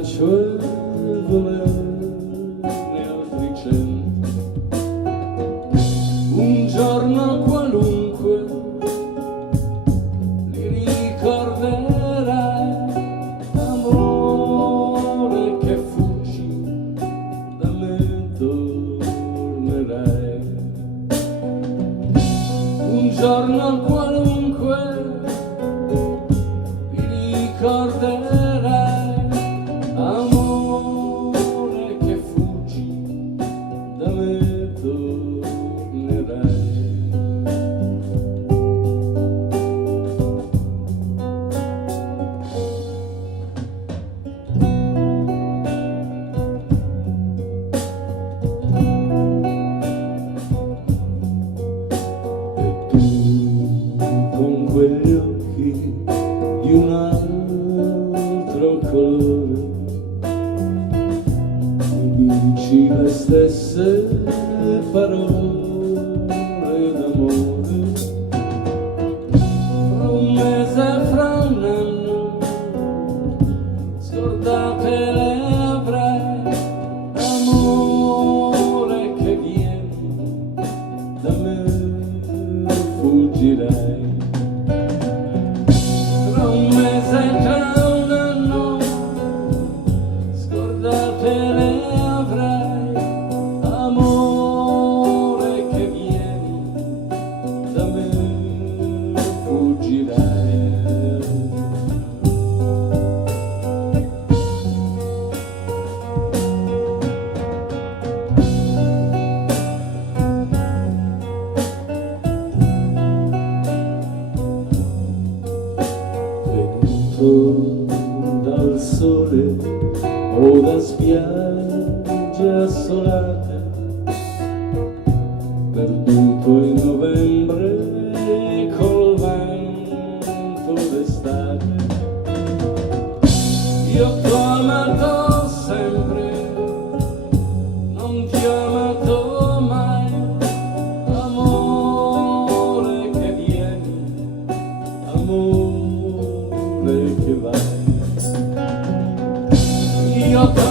bacio e volerne altri 100. Un giorno qualunque li ricorderai, amore che fuggi, da me tornerai. Un giorno qualunque li ricorderai, amore che fuggi, da me tornerai. E tu con quegli occhi di un altro colore mi dici le stesse parole d'amore. Fra un mese, fra un anno, scordate le avrai, amore che vieni, da me fuggirai. Tra un mese, tra un anno, scordate le avrai, amore che vieni, da me fuggirai. Venuto dal sole o da spiagge assolate, perduto in novembre col vento d'estate. Io t'ho amato sempre, non ti ho amato mai, amore che vieni, amore che vai. Io t'ho